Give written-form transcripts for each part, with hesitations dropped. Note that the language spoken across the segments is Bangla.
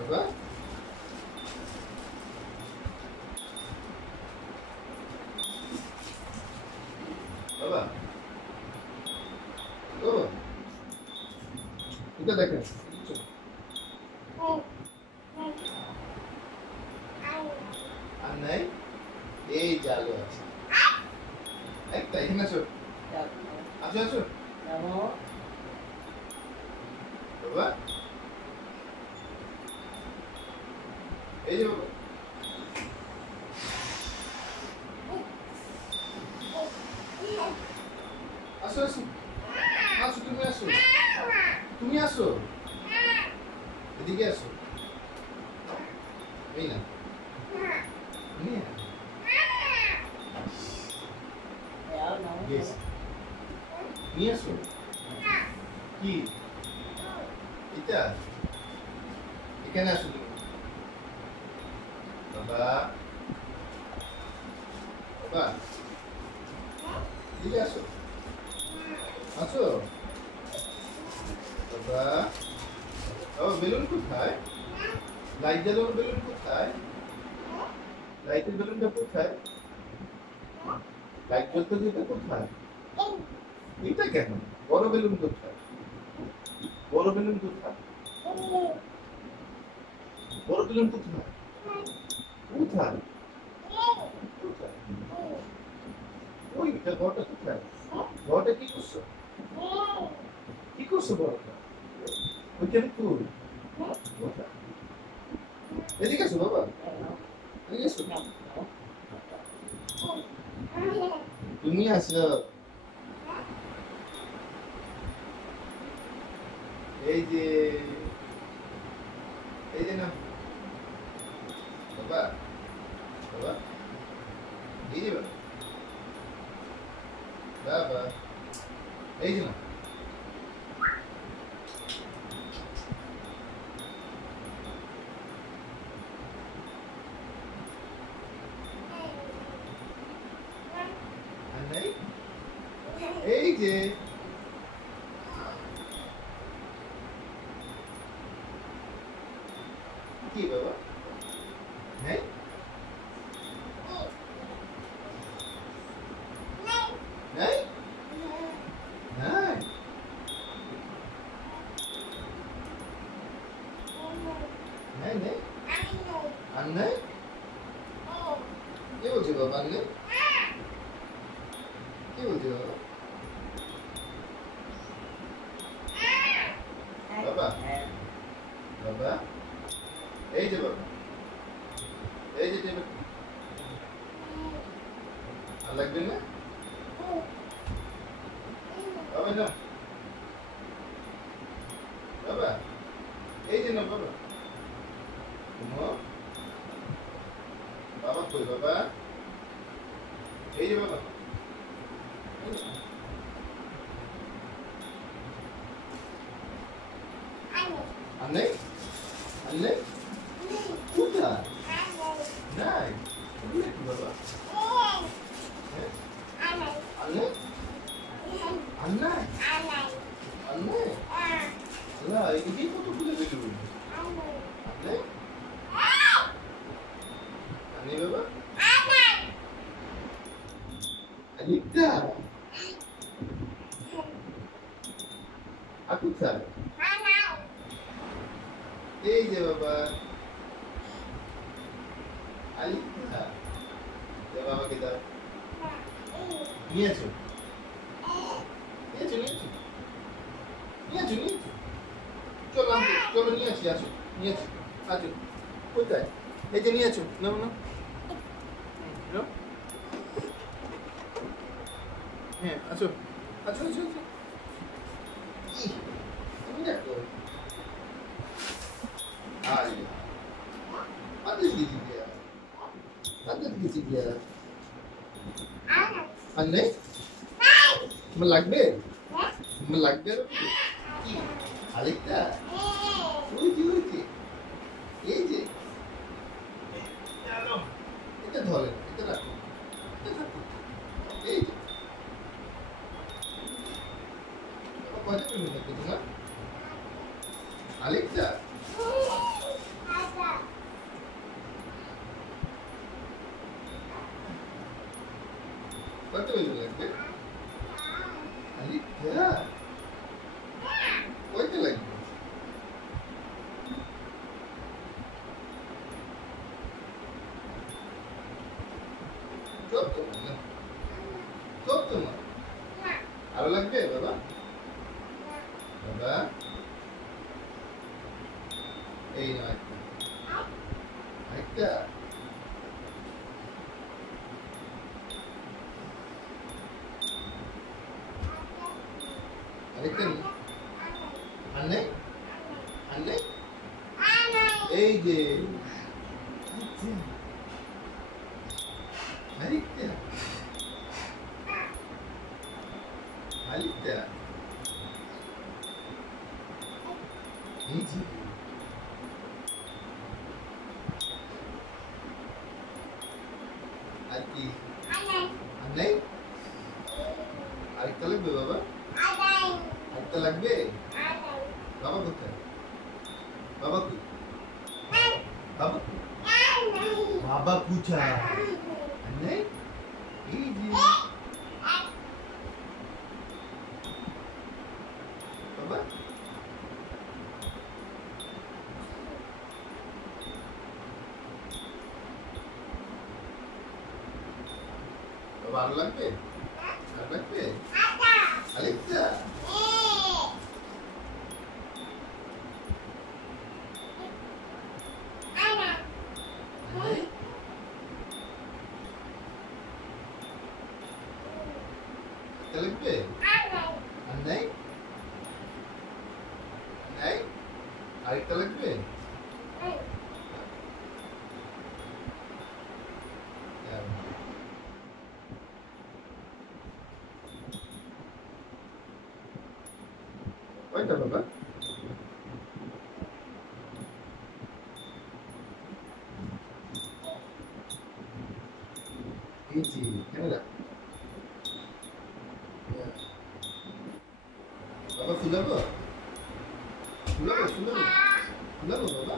বাবা বাবা ও এটা দেখেন আর নাই এই জালো আছে একটা এখানে আসো আসো আসো বাবা এই যে বাবা আসো আসো আসো তুমি আসো তুমি আসো এদিকে আসো এই না নিয়ে নিয়ে আসো কি এটা এখানে আসো তুমি বাবা বাবা এদিকে আসো আসো বাবা বাবা বেলুন কোথায় লাইট জ্বালানো বেলুন কোথায় লাইটের বেলুনটা কোথায় লাইট জ্বলতে যেতে কোথায় এটা কেন বড় বেলুন কোথায় বড় বেলুন কোথায় বড় বেলুন কোথায় কোথায় কোথায় ওইটা বড়টা কোথায় বড়টা কি করছো কি করছো বড়টা ওইখানে তুই কোথায় এদিকে আসো বাবা এদিকে আসো তুমি আসো এই যে না বাবা বাবা এই যে বাবা এই যে না এই যে কি বাবা হ্যাঁ নাই নাই নাই নাই আর নাই কি বলছে বাবা আর নেই কি বলছে বাবা বাবা বাবা এই যে বাবা এই যে টেবিল আর লাগবে না বাবা না বাবা এই যে না বাবা বাবা কই বাবা এই যে বাবা আনে আনে কোথায় নাই বাবা আনে আনে আনে আল্লাহ এদিকে কত খুলে বেলুন আনে আনে বাবা আনিতা কোথায় এই যে বাবা আলিতা বাবাকে দাও নিয়েছো নিয়েছো নিয়েছো নিয়েছো নিয়েছো চলো চলো নিয়েছি আসো নিয়েছি আসো কোথায় এই যে নিয়েছো নাও নাও হ্যাঁ আসো আসো আসো আসো তুমি দেখো আয় আদেশ দিদি দিয়া আদেশ দিদি দিয়া আর নেই তোমার লাগবে তোমার লাগবে আরেকটা ওই যে এই যে এটা ধরেন এটা রাখো এই যে কয়টা পেমেন্ট লাগবে তোমার আরেকটা বাবা এই না একটা আরেকটা আনে আনে এই যে আরেকটা আরেকটা এই যে আর কি আনে আরেকটা লাগবে বাবা আরেকটা লাগবে বাবা কোথায় বাবা কই বাবা বাবা কোথায় আনে এই যে বাবা বাবা আরো লাগবে আর লাগবে আরেকটা লাগবে আর নাই নাই আরেকটা লাগবে কয়টা বাবা এই যে ক্যামেরা বাবা ফুলাবো ফুলাবো ফুলাবো ফুলাবো বাবা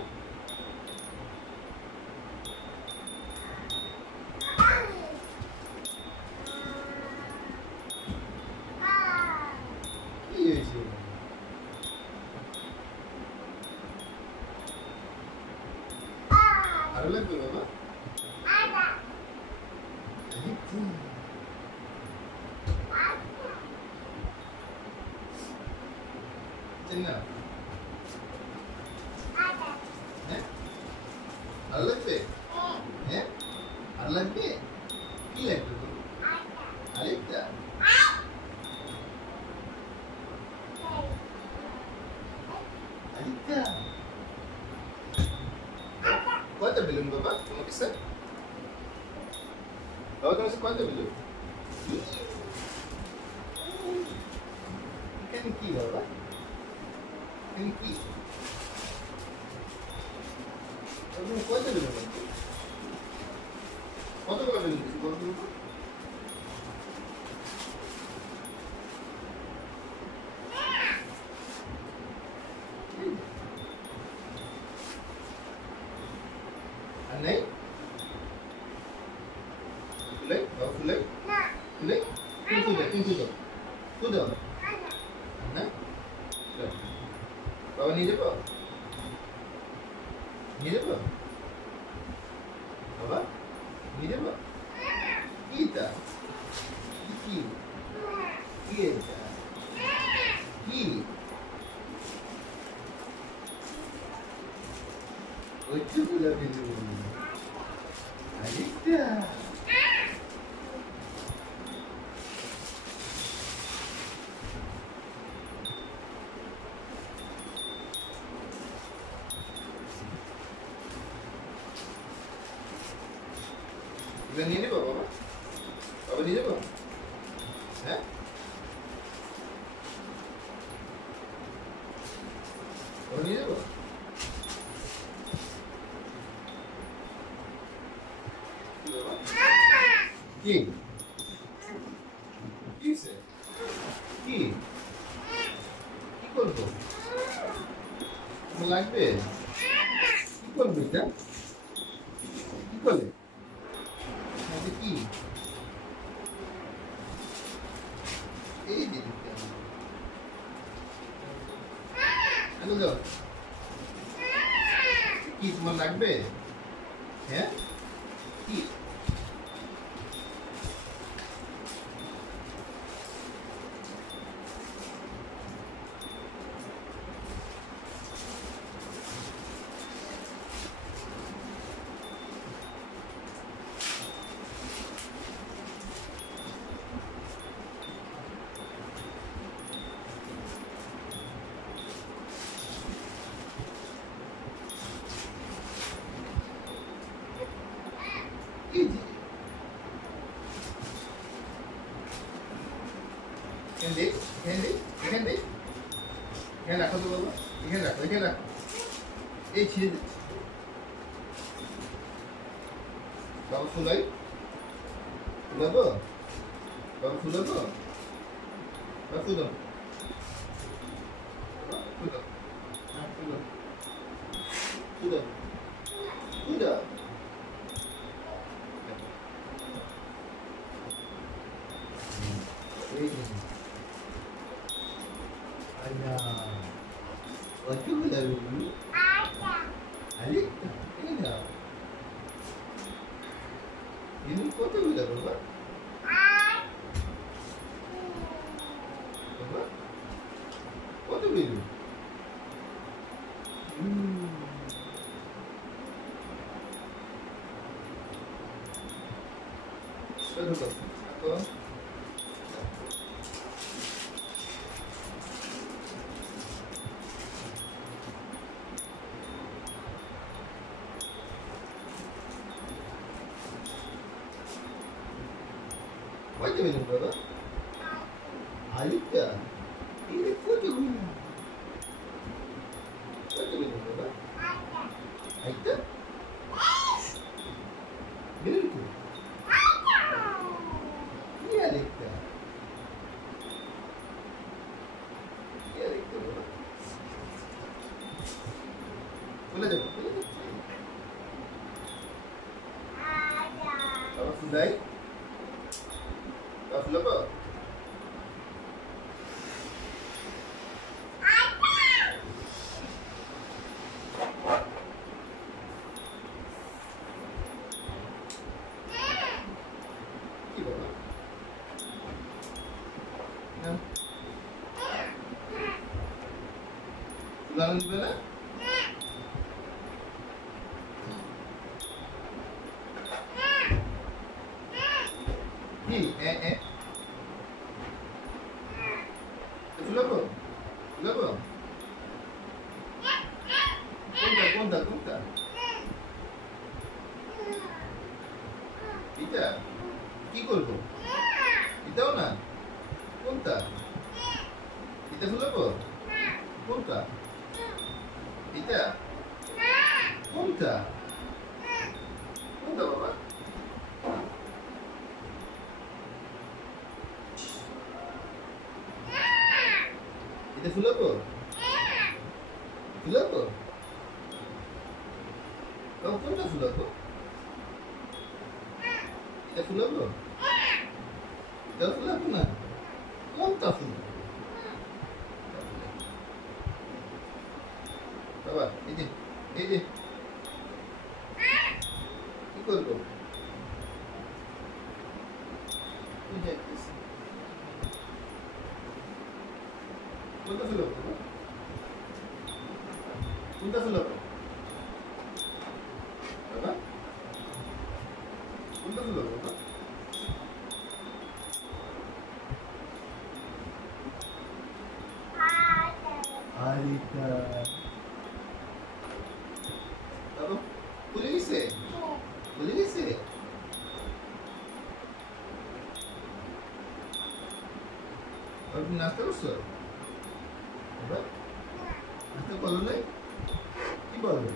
কি হয়েছে আরো লাগবে বাবা চিন্না হ্যাঁ আর লাগবে হ্যাঁ আর লাগবে কি লাগবে আরেকটা আরেকটা কয়টা বেলুন বাবা তোমার কাছে বাবা তোমার কাছে কয়টা বেলুন এখানে কি বাবা এখানে কি তুমি কয়টা বেলুন কতগুলো বেলুন দিচ্ছি বলতো আর নেই ফুলাই বাবা ফুলাই ফুলাই কিন্তু দাও তুই দাও না বাবা নিয়ে যাবো নিয়ে যাবো বাবা নিয়ে যাবো কি তা কি কি এটা কি ওইটুকুলা বেলুন আরেকটা এগুলো নিয়ে নেবো বাবা বাবা নিয়ে যাবো হ্যাঁ বাবা নিয়ে যাবো কি কিসে কি কি করবো লাগবে কি করবো এটা কি করবে কি এই যে কি তোমার লাগবে হ্যাঁ কি এই যে এখানে রাখো তো বাবা, এখানে রাখো, এই ছিঁড়ে দিচ্ছি বাবা। ফুলাবো বাবা, ফুলাবো বাবা, ফুলাবো ini kota bila bapa? Bapa? Kota bila? Betul tak? Apa? Macam mana bapa? Alika. Ini kota bila? Macam mana bapa? Alika. Bila tu? Iya Alika. Iya Alika bapa. Boleh tak? Apa sudah? Apa apa? Sudah di mana? Kenapa? Kunta. Kita? Kikul tu? Kita mana? Kunta? Kita kenapa? Kunta? Kita? Kunta? Kunta bapa? Kita kenapa? Kenapa? Kau kunta kenapa? Kita kenapa? Kita kenapa nak? Kunta kenapa? Bapa, ini. Ikut tu. Ini. Kunta kenapa? Kunta kenapa? Bapa? Kunta kenapa? Bapa? Alika. Apa? Polisi? Apa naskah usah? Apa? Naskah kalau naik? Ibaru.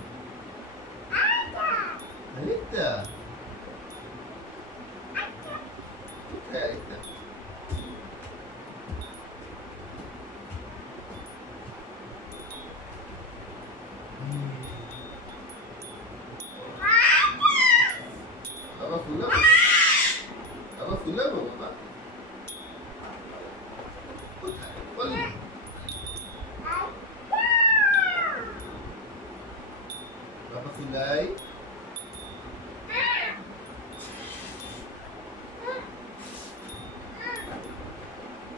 Alita. Alita. Apa pula? Apa pula bapa? Boleh. Bapa sulai.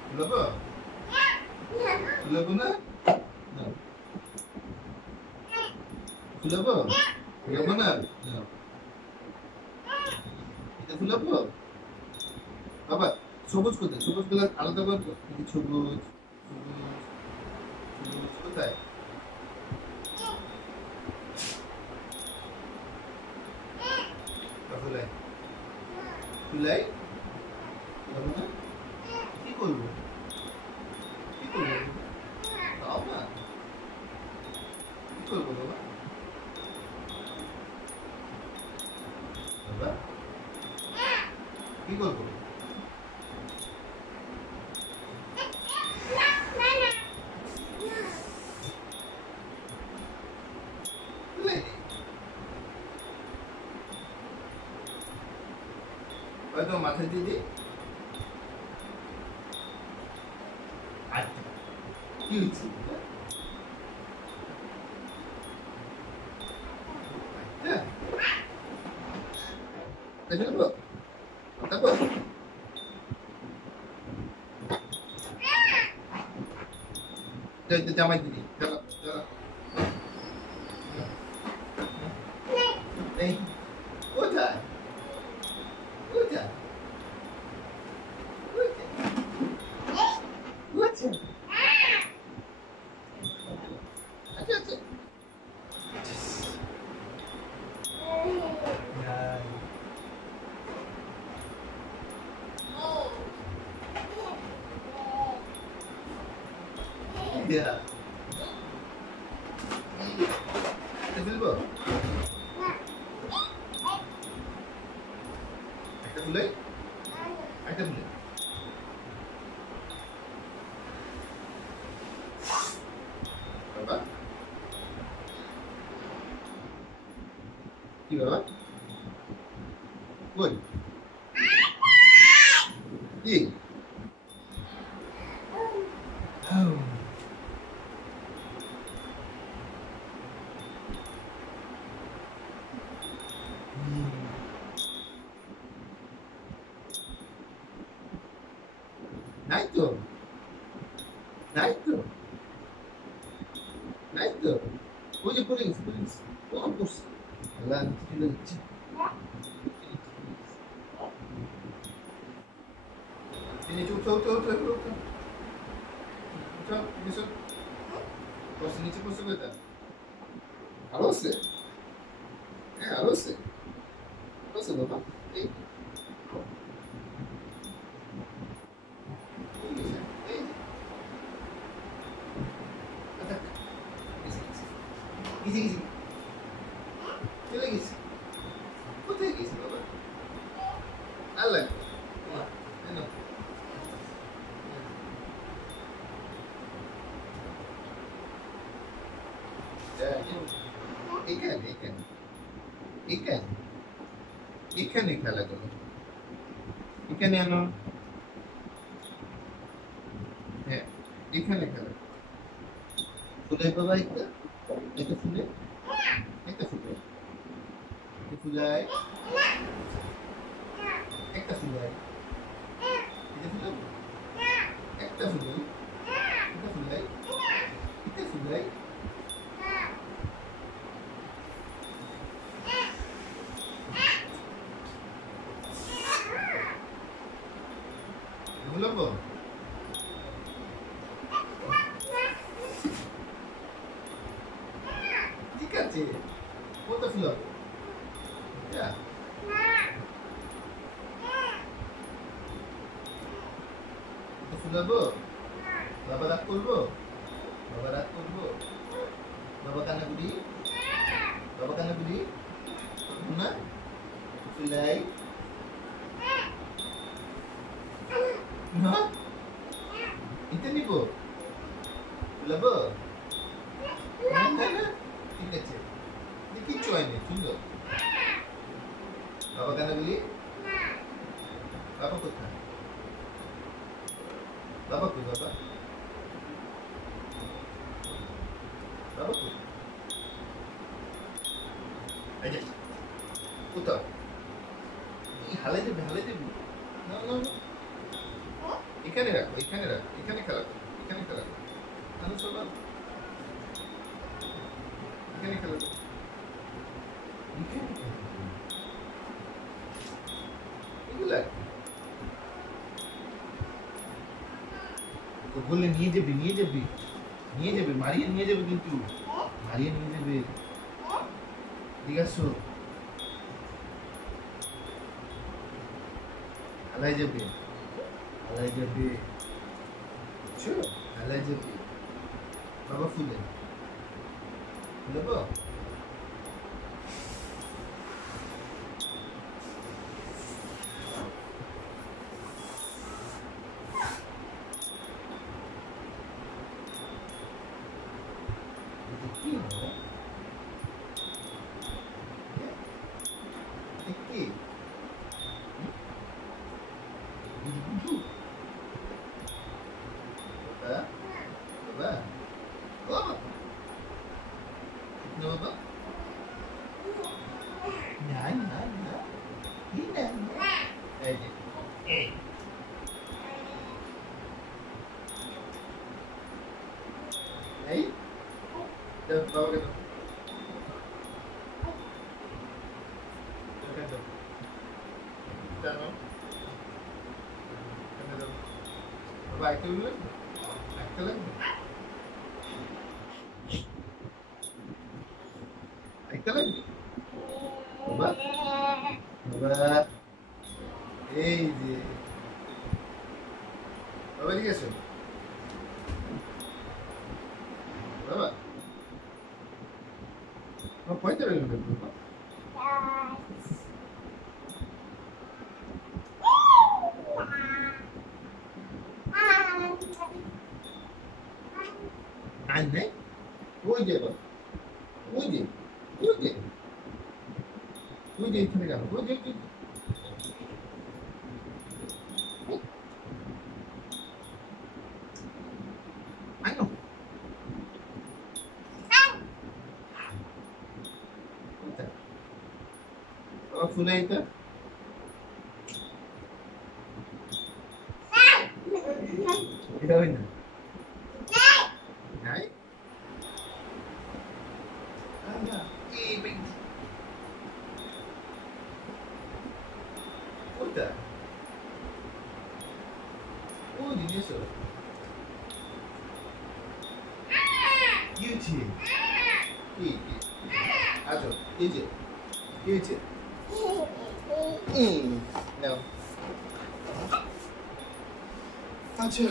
Kenapa? Kenapa nak? Kenapa? Kenapa nak? Kita kenapa? Bapa, সবুজ কোথায়? সবুজ কালার আলাদা করবো? সবুজ কোথায়? Bapa sulai. ফুলাই যাবো না? কি করবো? কি করবো? দাও না। কি করবো বাবা? বাবা কি করবো? হয়তো মাথায় দিয়ে দিই। আচ্ছা কি হচ্ছে? তারপর জামাই দিদি নেই কোথায় কোথায় কোথায় আচ্ছা আচ্ছা Yeah. Kita feel একটা ফুলে একটা ফুলে বাবা কি বাবা কই কি নাই তো নাই তো নাই তো ওই যে পড়ে গেছে কখন পড়ছে আল্লাহ তুলে দিচ্ছে তিনি উঠো উঠো উঠো উঠো উঠো উঠো নিচে বসে নিচে বসে কোথা আলো আছে হ্যাঁ আলো আছে বসে বাবা এই Easy, easy. Chলে গেছি কোথায় গেছি বাবা আল্লাহ কেন এখানে এখানে এখানে এখানে খেলা করো এখানে আনো হ্যাঁ এখানে খেলা ফুলে বাবা একটা ফুলে একটা ফুলে একটা ফুলাই একটা ফুলাই এটা ফুলে একটা ফুলে এটা ফুলাই এটা ফুলাই ফুলবো ঠিক আছে কত ফুলবো ফুলাবো বাবা রাগ করবো বাবা রাগ করবো বাবা কান্নাগুড়ি না ফুলাই না এটা নিব ফুলাবো না না ঠিক আছে কিচ্ছু হয়নি সুন্দর বাবা কান্নাগুড়ি বাবা কোথায় বাবা কই বাবা বাবা কই এই যে কোথাও হালে দেবে না না এখানে রাখো এখানে খেলা আনো চলো এখানে খেলা এগুলা বললে নিয়ে যাবে মারিয়ে নিয়ে যাবে কিন্তু মারিয়ে নিয়ে যাবে ঠিক আছে Alay jabi. Alay jabi. Sure. Alay jabi. Baba fule. Fule ba? Tiki, no? Tiki. Gudu-gudu. Baba? Baba? Baba? No, baba? Nah, nah, nah. Hina. Eh. Hey? Dah, bawa ke tu. Ke tu. Jangan. Ke tu. Baba, itu dulu. Itu lagi. Itu lagi. Baba? Baba? এই যে বাবা ঠিক আছে বাবা পয়তা রইল বাবা আর নেই ওই যে বাবা ওই যে ওই যে ওই যে এখানে গেল ওই যে Funa itu. Kita mana? Naik. Ada. Bing. Udah. Oh, ini so. YouTube. Ayo, YouTube. YouTube. No. Acha.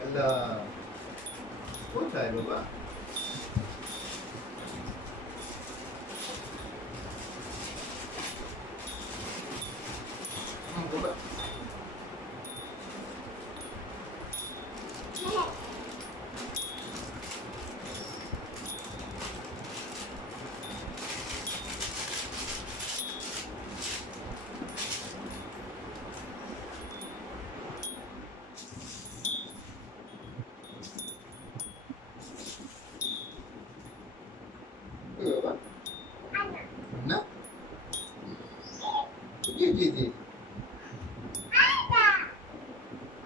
Allah. Kotai baba. Baba. Baba. Ana. Ji.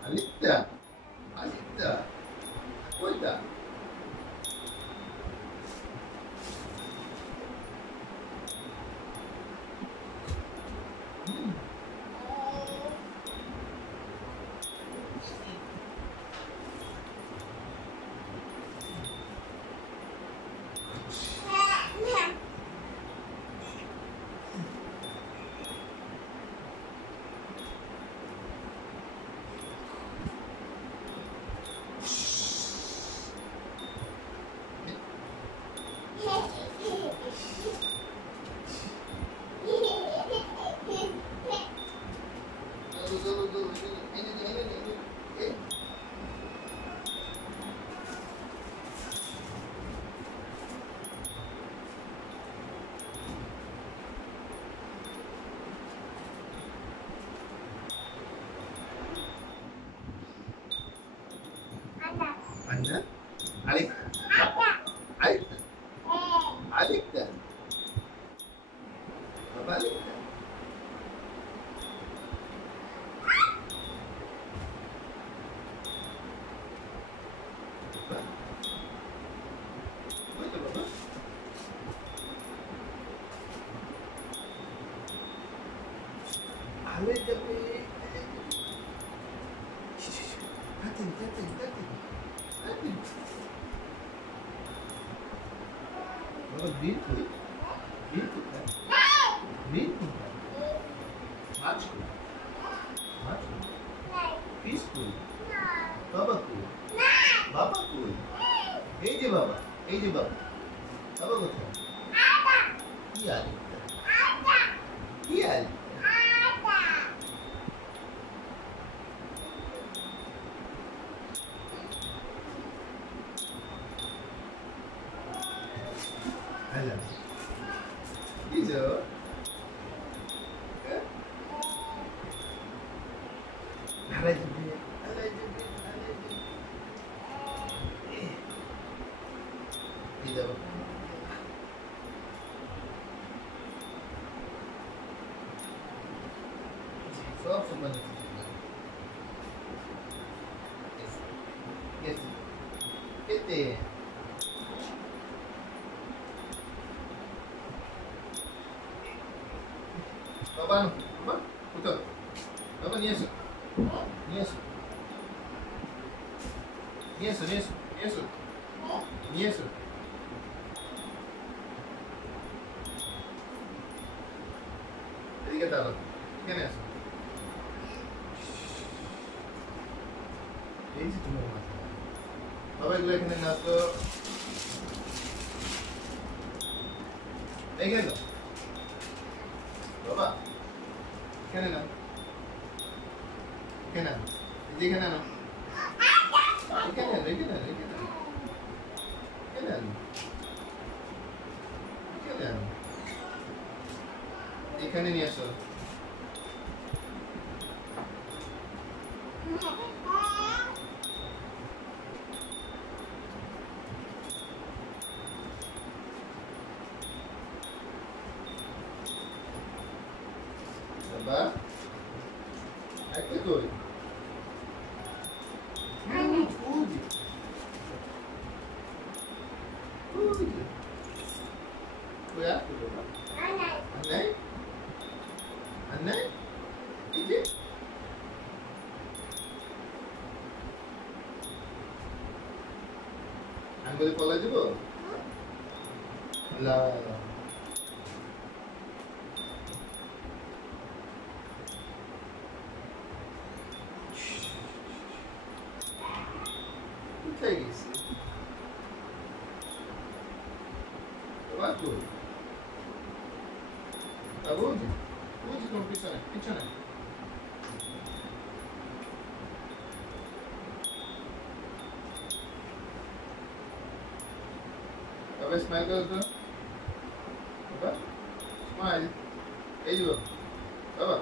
Alita. Alita. Koita. Ana. Alik. Alik. Alik dah. Baba alik dah. Baba. Betul baba. Baba green food. Green food. Green food. Match food. Match food. Fish food. Baba food. Baba food. এই যে বাবা, এই যে বাবা। বাবা কোথায়? কি আলি? কি আলি? হ্যালো। কি যে? হারাই যাবে, হারাই যাবে, হারাই যাবে। কি যাবো? সব সময় খেতে বাবা বাবা কোথাও বাবা নিয়ে এসো নিয়ে এসো নিয়ে এসো নিয়ে এসো নিয়ে এসো নিয়ে এসো এদিকে দাঁড়াও এখানে আসো এই যে তোমার মাথা বাবা এগুলো এখানে না তো এখানে না বাবা এখানে না এখানে না এখানে না এখানে না এখানে না এখানে না এখানে না এখানে না এখানে নিয়ে আসো বাবা একটা কই Uji. Uji. Kue apa itu, Pak? Anai. Anai? Anai? Ini? Ambil pola juga? Lah. কোথায় গেছে বাবু বাবু বুঝি তোমার পিছনে পিছনে বাবা স্মাইল করো তো বাবা স্মাইল এই যে বাবা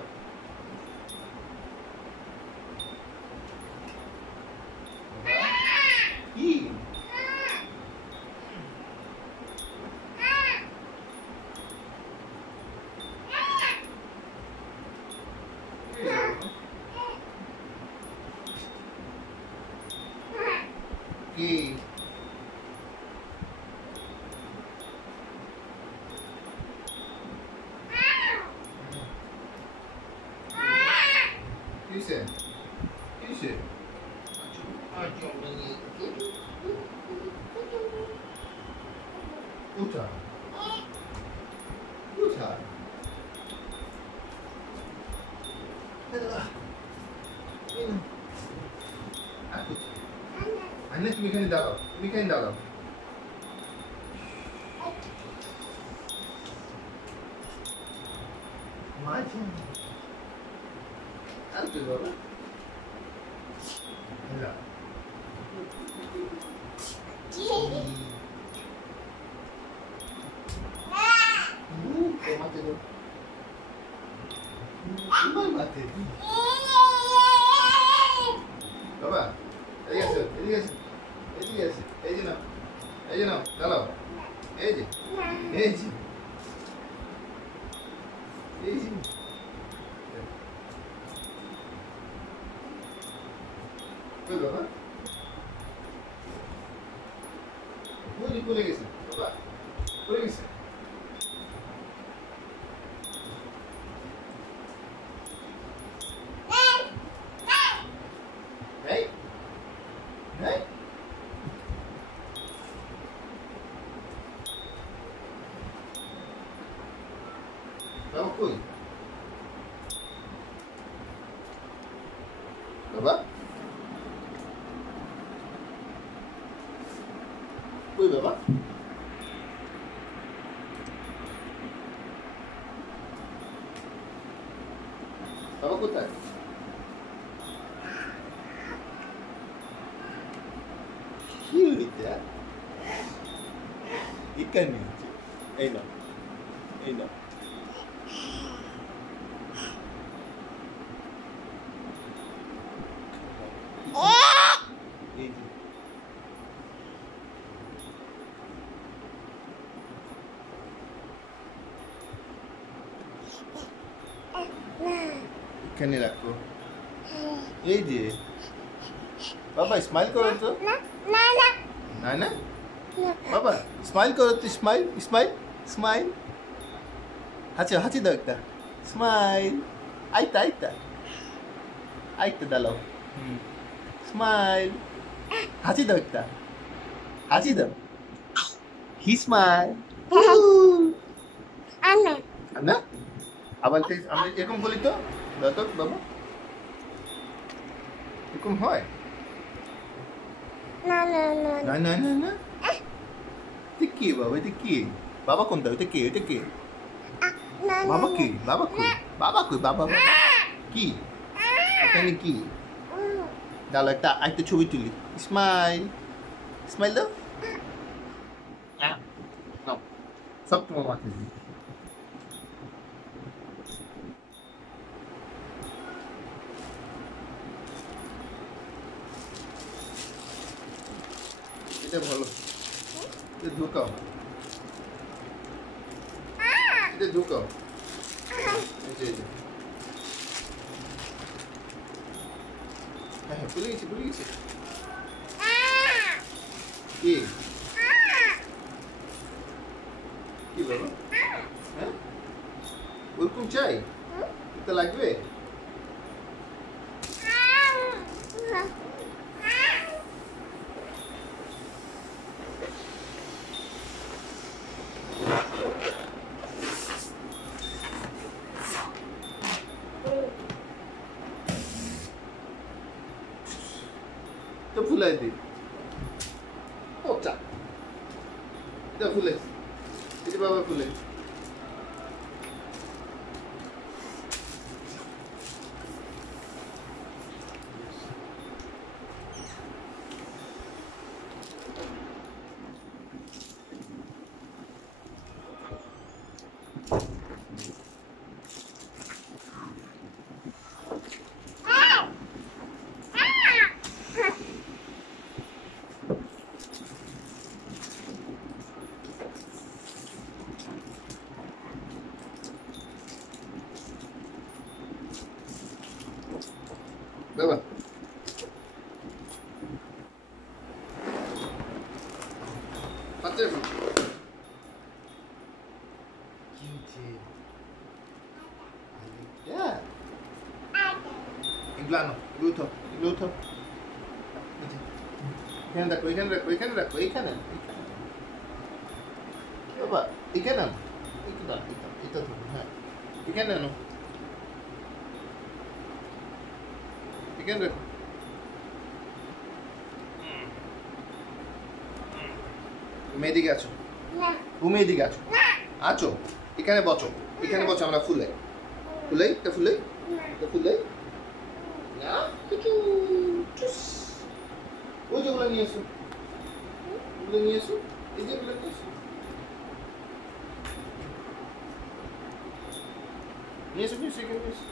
কি কিসে কিসে উঠা উঠা Anne তুমি এখানে দাঁড়াও তুমি এখানে দাঁড়াও মাঝে আর কি বাবা না মাতে গো মাতে বাবা এদিকে আসো এদিকে আসো এদিকে আসো এই যে নাও দাঁড়াও এই যে এই যে এই যে কই বাবা কই পড়ে গেছে বাবা পড়ে গেছে Hey! Hey! বাবা কই বাবা? বাবা কোথায়? কি হইতা? এখানে হচ্ছে। এই না, এই না। এই যে এখানে রাখো। এই যে বাবা স্মাইল করো তো। না না বাবা স্মাইল করো তো, স্মাইল স্মাইল স্মাইল। হাসি হাসি দাও একটা, স্মাইল। আইতা আইতা আইতা দাও। স্মাইল। হাসি দাও একটা, হাসি দাও। হি স্মাইল। না আবার আমরা এরকম বলি তো, দাও তো বাবা। এরকম হয় না না না না না। এটা কি বাবা? এটা কি? বাবা কোনটা? এটা কি? এটা কি? বাবা কি? বাবা কই? বাবা কই? বাবা কি? এখানে কি? দাও একটা একটা ছবি তুলি। স্মাইল স্মাইল দাও। নাও সব তোমার মাথায় দিই। এটা ভালো, এটা ঢুকাও, এটা ঢুকাও। এই যে হ্যাঁ ভুলে গেছি ভুলে গেছি। কি কি বাবা? হ্যাঁ ওরকম চাই? এটা লাগবে? তো ফুলাই দিই। ওটা এটা ফুলে, এটা বাবা ফুলে। বাবা পাচ্ছে কি যে এগুলো আনো, এগুলো উঠো, এগুলো উঠো। এখানে রাখো, এখানে রাখো, এখানে রাখো, এখানে বাবা এখানে আনো। এটা এটা তো হ্যাঁ এখানে আনো, এখানে রাখো। তুমি এদিকে আছো, তুমি এদিকে আছো, আছো এখানে বসো, এখানে বসো। আমরা ফুলে ফুলাই, এটা ফুলাই, এটা ফুলাই না। ওই যেগুলো নিয়ে এসো, ওগুলো নিয়ে এসো, এই যেগুলো নিয়ে এসো, নিয়ে এসো, নিয়ে এসো, এখানে নিয়ে এসো,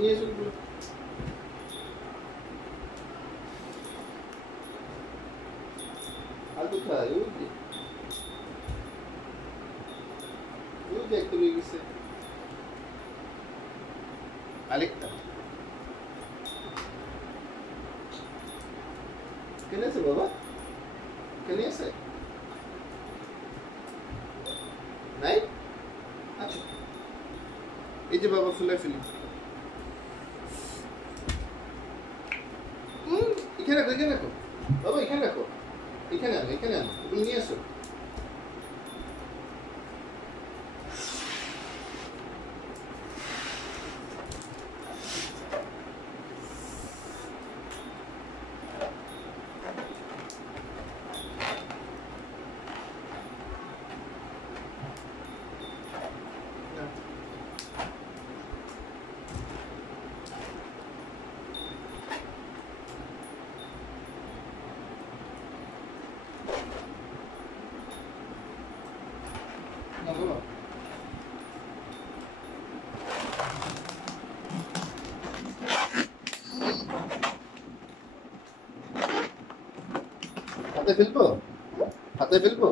নিয়ে এসো এগুলো। আর কোথায়? ওই যে একটা রয়ে গেছে, আরেকটা কেন আছে বাবা? কেন আছে নাই? আচ্ছা এই যে বাবা ফুলে ফেলি। এখানে রাখো, এখানে রাখো বাবা, এখানে রাখো, এখানে আনো, এখানে আনো, ওগুলো নিয়ে আসো। হাতে ফেলবো? হাতে ফেলবো?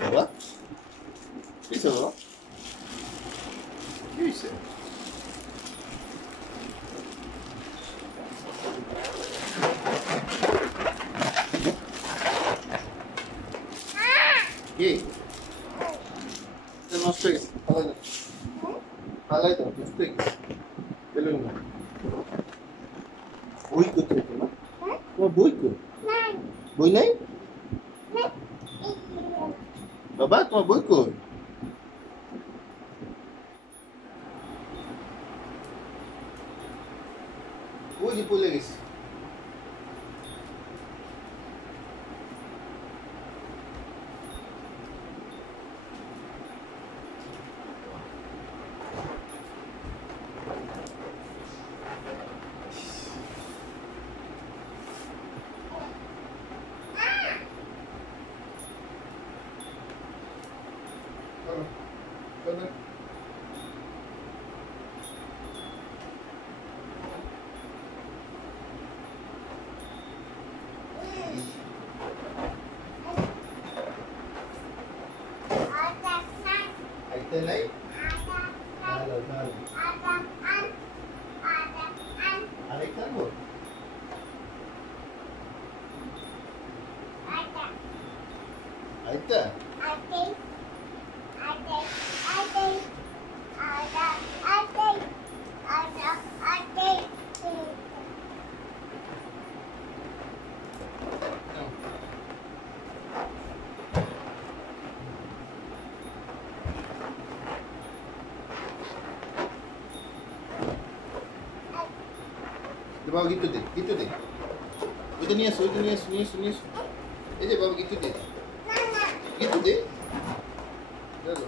বাবা কি বাবা? কি হয়েছে? কি নষ্ট হয়ে গেছে? ফালাই দাও, নষ্ট হয়ে গেছে। বেলুন না, বই করতে হতো না? তোমার বই কই? বই নাই বাবা? তোমার বই কই? ওই যে পড়ে গেছে। আইতে নাই? ভালো ভালো। আরেকটা আনবো? আরেকটা? বাবা গিট্টু দে, গিট্টু দে। ওইটা নিয়ে আসো, ওইটা নিয়ে আসো, নিয়ে আসো, নিয়ে আসো। এই যে বাবা গিট্টু দে, গিট্টু দে। দেখো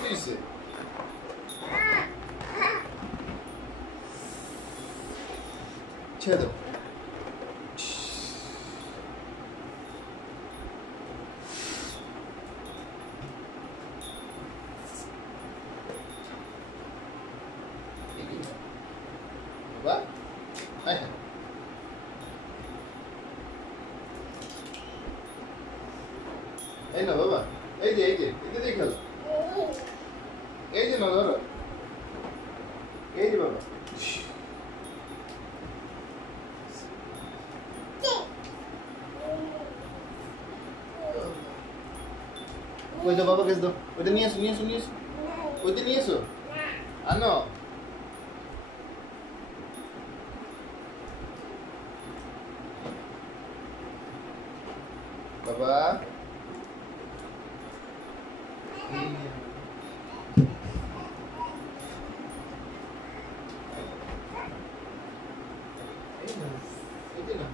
কি হয়েছে? ছেড়ে দাও। বাবা হ্যাঁ হ্যাঁ, এই না বাবা, এই যে এই যে এটা দিয়ে খেলো। এই যে না ধরো, এই যে বাবা। ওই দাও বাবা, কাছে দাও। ওইটা নিয়ে এসো, নিয়ে এসো, নিয়ে এসো। ওইটা নিয়ে এসো, আনো। বাবা এই না, এই যে না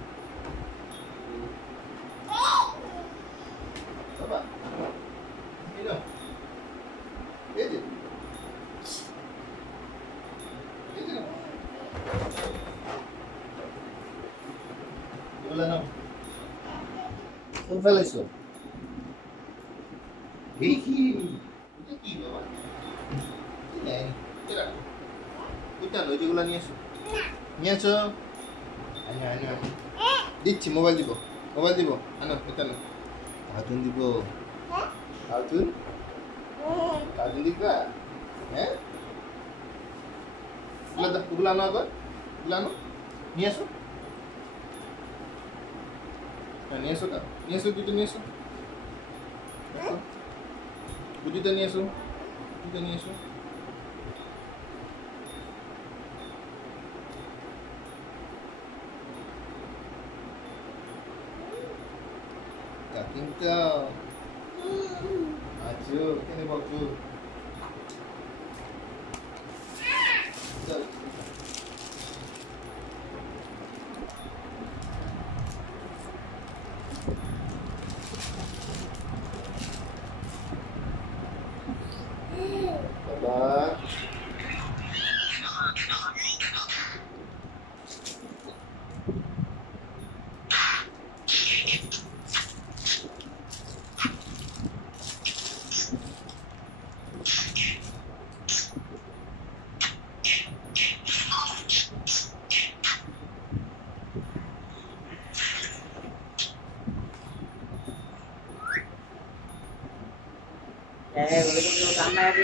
বাবা, এই নাও, এই যে, এই যে নাও, এগুলা নাও। কোন ফেলাইছো? এই কি, এটা কি বাবা? কি নেই, এটা রাখো। ওইটা নয়, যেগুলা নিয়ে এসো, নিয়ে এসো। আনো আনো আনো। দিচ্ছি, মোবাইল দিব, মোবাইল দিব। আনো, এটা আনো। কার্টুন দিব, কার্টুন, কার্টুন দিবা? হ্যাঁ, ওগুলো আনো আবার, ওগুলো আনো, নিয়ে এসো। হ্যাঁ নিয়ে এসো, নিয়ে এসো, দুটো নিয়ে এসো, দুটো নিয়ে এসো, দুটো নিয়ে এসো। কিন্তু আছো কেন বলছো? চল বাবা,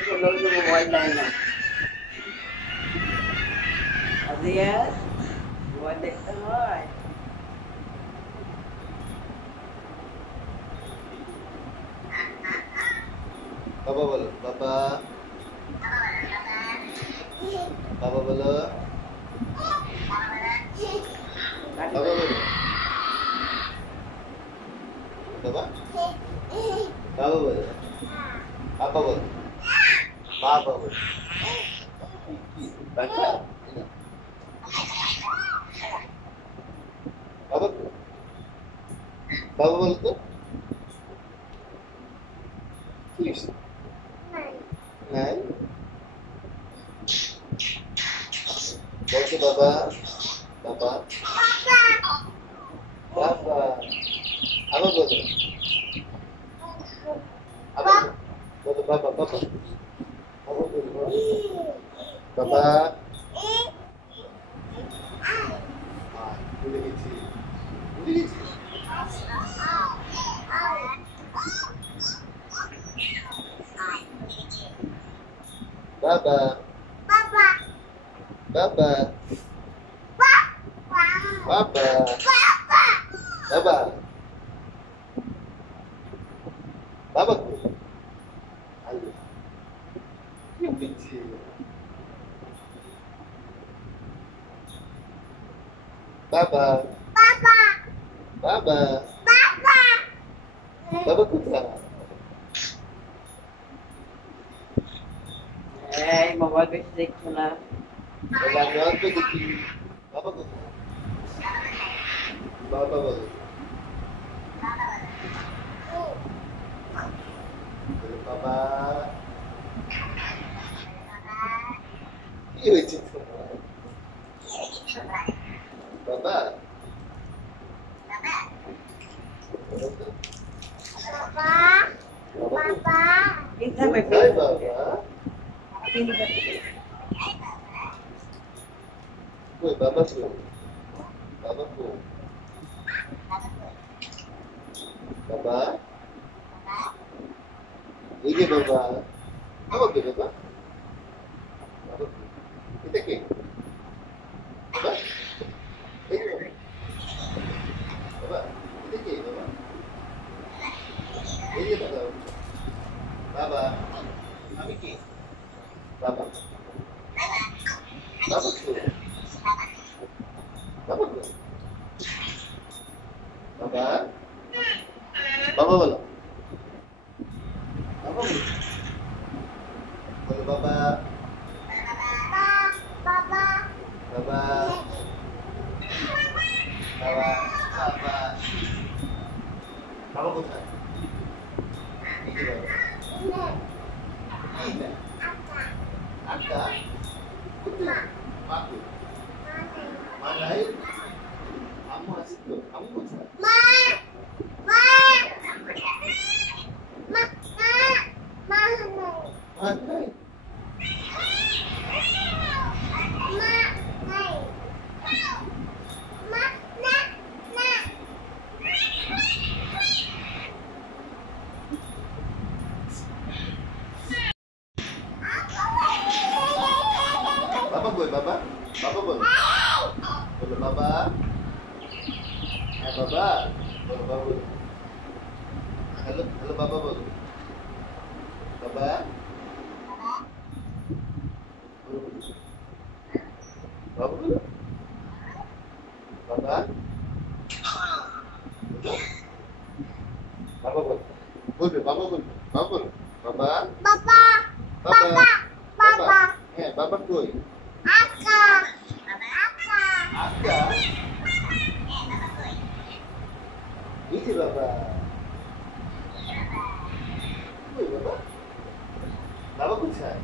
লোক মোবাইল দেয় না আজিয়ার মোবাইল দেখতে হয় বাবা বলো বাবা বাবা বলো বাবা বলো বাবা বাবা বলো বাবা বলো বাবা বলো বাবা বাবা বাবা বলো তো কি নাই বলছো বাবা বাবা বাবা আবার বলো আবার বলো বাবা বাবা আবার বলো বাবা ভুলে গেছি ভুলে গেছি বাবা বাবা বাবা বাবা বাবা বাবা কি হচ্ছে বাবা বাবা বাবা বাবা বাবা কোথায় এই মোবাইল বেশি দেখছো না বাবা আমি অল্প দেখি বাবা কোথায় বাবা বলো বাবা কি হয়েছে বাবা কিভাবে বাবা কই বাবা কই বাবা কই বাবা এই যে বাবা বাবা কে বাবা বাবা এটা কে বাবা এই যে বাবা এটা কে বাবা এই যে বাবা বাবা আমি কি বাবা বাবা কই বাবা কই বাবা বাবা বলো বাবা বলো বলো বাবা বাবা বাবা বাবা বাবা বাবা কোথায় এই যে বাবা এইটা আটা কোথায় মা কই মা নাই আম্মু আছে তো আম্মু কোথায় মা নাই বাবা কই বাবা বাবা বলো বলো বাবা হ্যাঁ বাবা বলো বাবা বলো হ্যালো হ্যালো বাবা বলো বাবা বলো বাবা বলো বাবা বাবা বলো বলবে বাবা বলবে বাবা বলো বাবা বাবা বাবা বাবা হ্যাঁ বাবা কই আকা এই যে বাবা কই বাবা বাবা কোথায়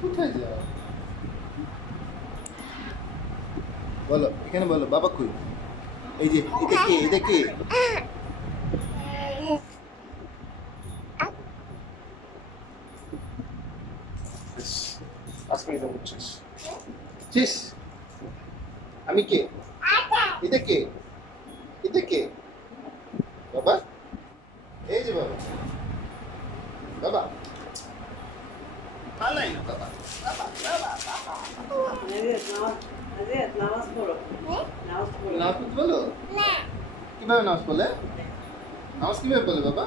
কোথায় যাও বলো এখানে বলো বাবা কই এই যে এটা কে আজকে এটা বুঝছিস চিস আমি কে এটা কে বাবা এই বাবা বাবা পালাই না বাবা বাবা বাবা নামাজ পড়ো নামাজ পড়ো নামাজ পড়তে বলো কিভাবে নামাজ পড়লে নামাজ কিভাবে পড়লে বাবা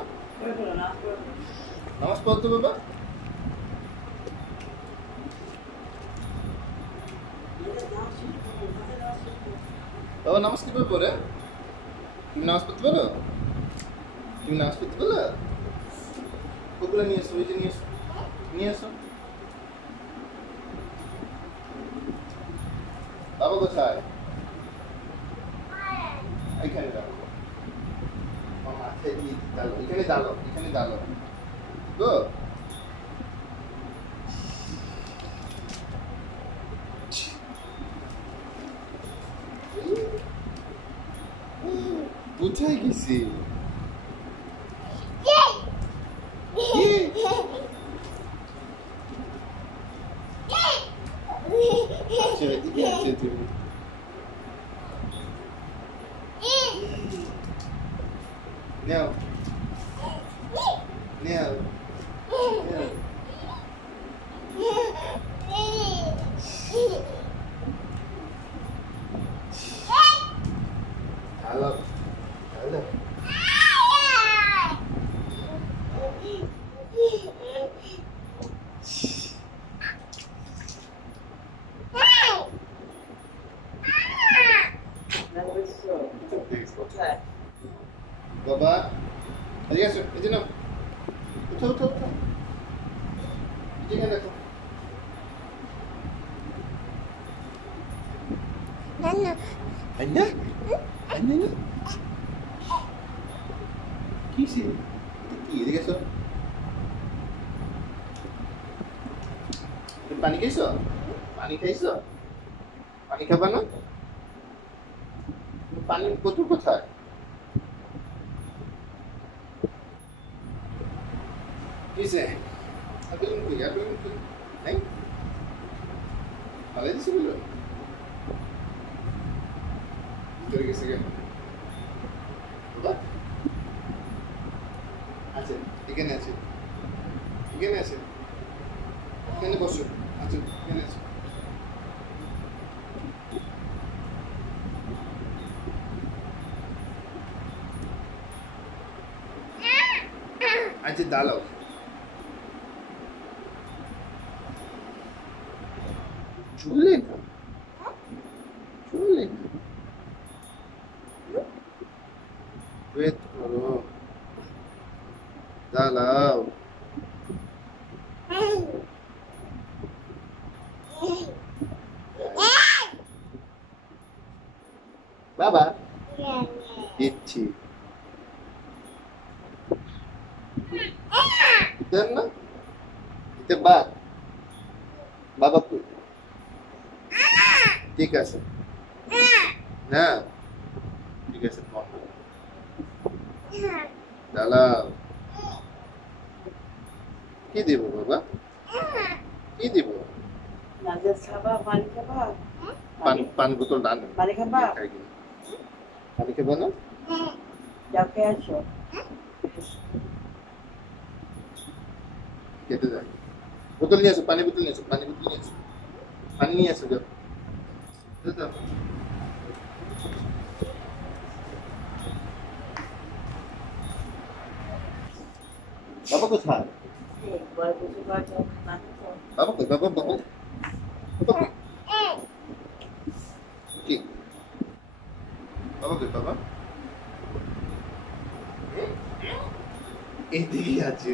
নামাজ পড়তো বাবা বাবা নামাজ কিভাবে পড়ে তুমি নামাজ পড়তে পারো তুমি নামাজ পড়তে পারো ওগুলো নিয়ে এসো ওই যে নিয়ে এসো বাবা কোথায় এখানে দাঁড়ো মাথায় দিয়ে দাঁড়ো এখানে দাঁড়ো গো কোথায় গেছি এদিকে আছে তুমি নাও নাও হ্যালো হ্যালো বাবা এদিকে আসো এই যে নাও উঠো এদিকে দেখো আন্না কি এদিকে আসো পানি খাইছো পানি খাবা না পানি বোতল কোথায় কিসে আপেল কই নাই ভালো দিছে বলো ভিতরে গেছে কেন বাবা আছে এখানে বসো আচ্ছা এখানে আছে আচ্ছা দাঁড়াও চলে ওয়েট করো দাঁড়াও বাবা দিচ্ছি দেন না দিতে বাবা কই ঠিক আছে না ঠিক আছে দাঁড়াও কি দেব বাবা কি দেব পানি বোতল ডান পানি খাবা না কেটে যায় বোতল নিয়ে আসো পানি বোতল নিয়ে আসো পানি নিয়ে আসো যাও বাবা কোথায় বাবা কই বাবা কি বাবা কই বাবা এদিকে আছে